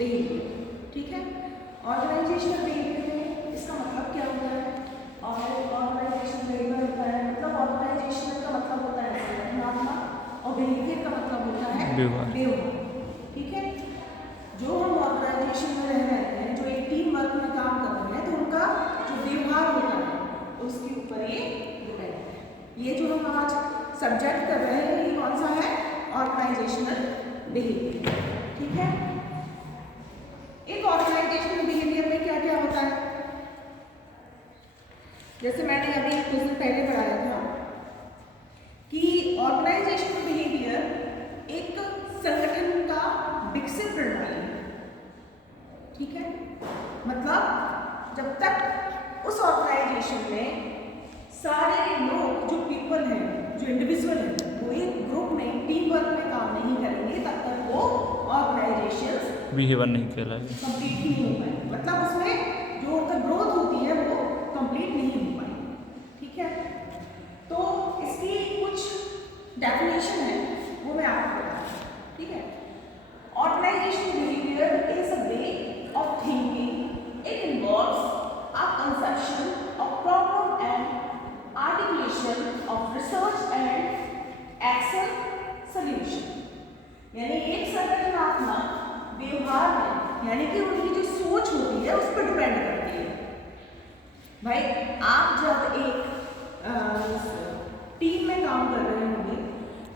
Behaviour. ठीक है, organisational behaviour में इसका मतलब क्या होता है? और ऑर्गेनाइजेशनल बिहेवियर होता है मतलब ऑर्गेनाइजेशनल का मतलब होता है संगठनात्मक और बिहेवियर का मतलब होता है व्यवहार। ठीक है, जो हम ऑर्गेनाइजेशन में रह रहे हैं, जो एक टीम वर्क में काम कर रहे हैं, तो उनका जो व्यवहार होता है उसके ऊपर ये डिपेंड है। ये जो हम आज सब्जेक्ट कर रहे हैं ये कौन सा है? Organisational behaviour. ठीक है, एक ऑर्गेनाइजेशनल बिहेवियर में क्या क्या होता है? जैसे मैंने अभी कुछ दिन पहले पढ़ाया था कि ऑर्गेनाइजेशनल बिहेवियर एक संगठन का विकसित प्रणाली है। ठीक है, मतलब जब तक उस ऑर्गेनाइजेशन में सारे लोग जो पीपल हैं, जो इंडिविजुअल हैं, वो एक ग्रुप में टीम वर्क में काम नहीं करेंगे तब तक वो ऑर्गेनाइजेशन बिहेवियर नहीं कहलाएगी, कंप्लीट ही नहीं हो पाएगी। मतलब उसमें जो उनका ग्रोथ होती है वो कंप्लीट नहीं हो पाएगी। ठीक है, तो इसकी कुछ डेफिनेशन है वो मैं आपको बताती हूँ। ठीक है, organisational behaviour is a way of thinking. It involves a conception of problem and articulation of research and action solution. यानी एक संगठनात्मक व्यवहार है, यानी कि उनकी जो सोच होती है उस पर डिपेंड करती है। भाई आप जब एक टीम में काम कर रहे होंगे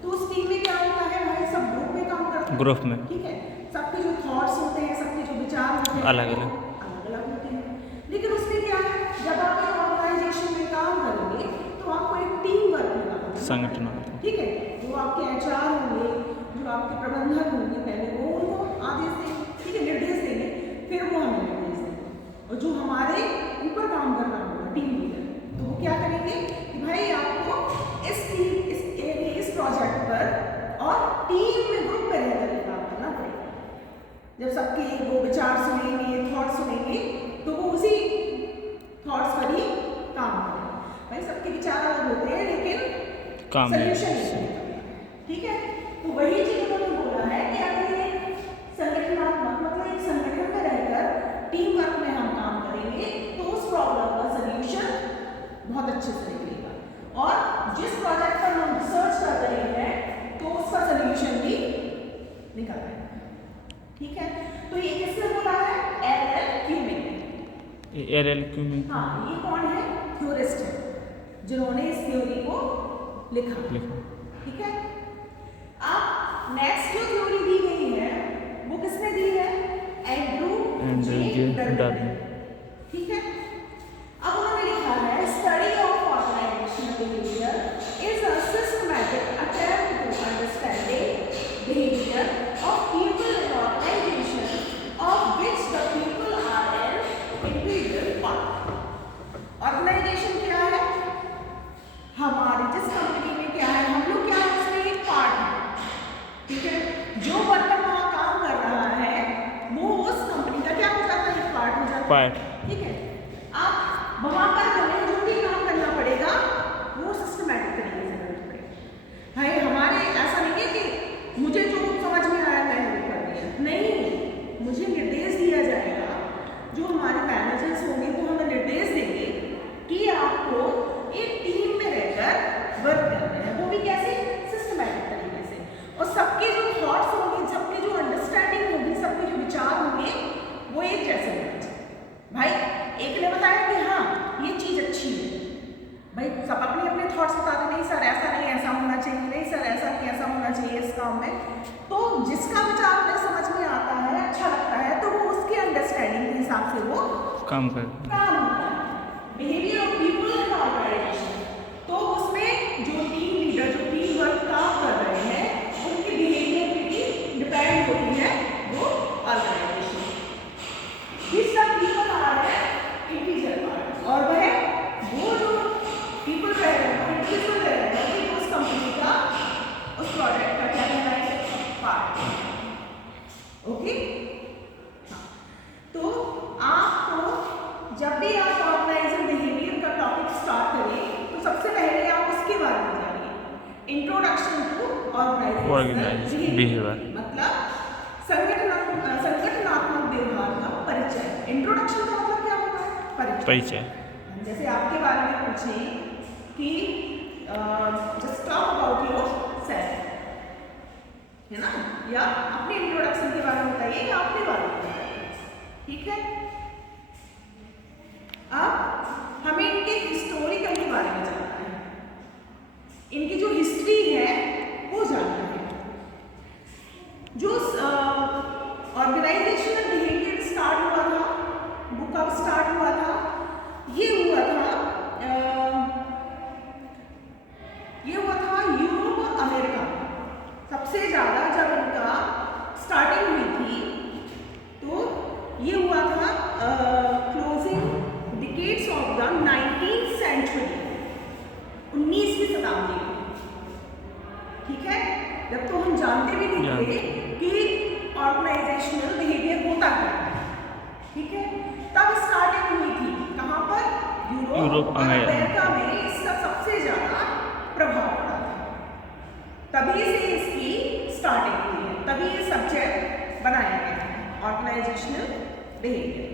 तो उस टीम में क्या होता है? भाई सब ग्रुप में काम करते हैं, ग्रुप में। ठीक है, सबके जो थॉट्स होते हैं, सबके जो विचार होते हैं अलग अलग होते हैं। लेकिन उसमें क्या है, जब आप एक ऑर्गेनाइजेशन में काम करेंगे तो आपको एक टीम वर्क में काम करना है। संगठन। ठीक है, जो आपके एचआर होंगे, जो आपके प्रबंधक होंगे, पहले वो उनको आदेश देंगे, ठीक है, निर्देश देंगे, फिर वो हमें निर्देश देंगे। और जो हमारे ऊपर काम कर रहा होगा टीम लीडर, तो वो क्या करेंगे कि भाई आपको इस प्रोजेक्ट पर और टीम में ग्रुप में रहकर काम करना पड़ेगा। जब सबके वो विचार सुनेंगे, थॉट सुनेंगे, तो वो उसी थॉट्स पर ही काम करेंगे। भाई सबके विचार अलग होते हैं लेकिन सॉल्यूशन नहीं। ठीक है, तो वही चीज उन्होंने बोला है कि अगर ये संगठनात्मक मतलब एक संगठन में रहकर टीम वर्क में हम काम करेंगे तो उस प्रॉब्लम का सॉल्यूशन बहुत अच्छे से निकलेगा। और जिस प्रोजेक्ट पर हम रिसर्च कर रहे हैं तो उसका सॉल्यूशन भी निकल आएगा। ठीक है, तो ये किसने बोला है? एल क्यूमिंग। एल क्यूमिंग, हाँ, ये कौन है? थ्योरिस्ट है, जिन्होंने इस थ्योरी को लिखा। ठीक है, अब नेक्स्ट जो थ्योरी दी गई है वो किसने दी है? Andrew J Durbin. ठीक है, अब उन्होंने लिखा है study of organisational behaviour is a systematic attempt to understanding behaviour of people in organisation of which the people are an integral part. Organisation क्या है? हमारी जिस कंपनी में क्या है, हम लोग क्या है, उसमें एक पार्ट है। ठीक है, जो वर्कर वहाँ काम कर रहा है वो उस कंपनी का क्या हो जाता है? एक पार्ट हो जाता है। ठीक है, आप वहाँ पर हमें जो भी काम करना पड़ेगा वो सिस्टमैटिक तरीके से करना पड़ेगा। भाई हमारे ऐसा नहीं है कि मुझे जो समझ में आया मैंने वो कर दिया, नहीं, मुझे निर्देश दिया जाएगा। जो हमारे मैनेजर्स होंगे वो हमें निर्देश देंगे कि आपको एक टीम में रहकर वर्क करना है, वो भी कैसे? सिस्टमैटिक तरीके से। और सबके जो थॉट्स होंगे, सबके जो अंडरस्टैंडिंग होगी, सबके जो विचार होंगे वो एक जैसे होंगे। भाई एक ने बताया कि हाँ ये चीज़ अच्छी है, भाई सब अपने अपने थॉट्स बताते, नहीं सर ऐसा नहीं, ऐसा होना चाहिए, नहीं सर ऐसा नहीं, ऐसा होना चाहिए इस काम में। तो जिसका विचार उन्हें समझ में आता है, अच्छा लगता है, तो वो उसके अंडरस्टैंडिंग के हिसाब से वो काम होता है। Behaviour of people in organisation, तो उसमें जो टीम लीडर, जो टीम वर्क काम कर रहे हैं, उनकी बिहेवियर पे भी डिपेंड होती है वो organisation. This the people are an integral part, और वो जो पीपल रह रहे हैं, इंडिविजुअल रह रहे हैं, कि उस कंपनी का, उस प्रोडक्ट का क्या कहलाएगा? पार्ट। ओके, तो आपको जब भी आप ऑर्गेनाइजर बिहेवियर का टॉपिक स्टार्ट करें तो सबसे पहले आप उसके बारे में जानिए। इंट्रोडक्शन टू ऑर्गेनाइजेशनल बिहेवियर, मतलब संगठनात्मक परिचय। जैसे आपके बारे में पूछें कि just talk about your self, है ना, या अपने इंट्रोडक्शन के बारे में बताइए या अपने बारे में बताइए, ठीक है। अब हमें इनके हिस्टोरिकल के बारे में जानना है, इनकी जो हिस्ट्री है वो जानना है। जो ऑर्गेनाइजेशनल बिहेवियर स्टार्ट हुआ था, वो कब स्टार्ट हुआ था? ये हुआ था यूरोप और अमेरिका में। सबसे ज़्यादा जब इनका स्टार्टिंग हुई थी तो ये हुआ था closing decades of the 19th century, 19वीं शताब्दी में, ठीक है। जब तो हम जानते भी नहीं थे कि ऑर्गेनाइजेशनल बिहेवियर होता है, ठीक है। तब स्टार्टिंग हुई थी कहाँ पर? यूरोप और अमेरिका में इसका सबसे ज़्यादा प्रभाव पड़ा था, तभी से इसकी स्टार्टिंग हुई है, तभी ये सब्जेक्ट बनाया गया है, ऑर्गेनाइजेशनल बिहेवियर।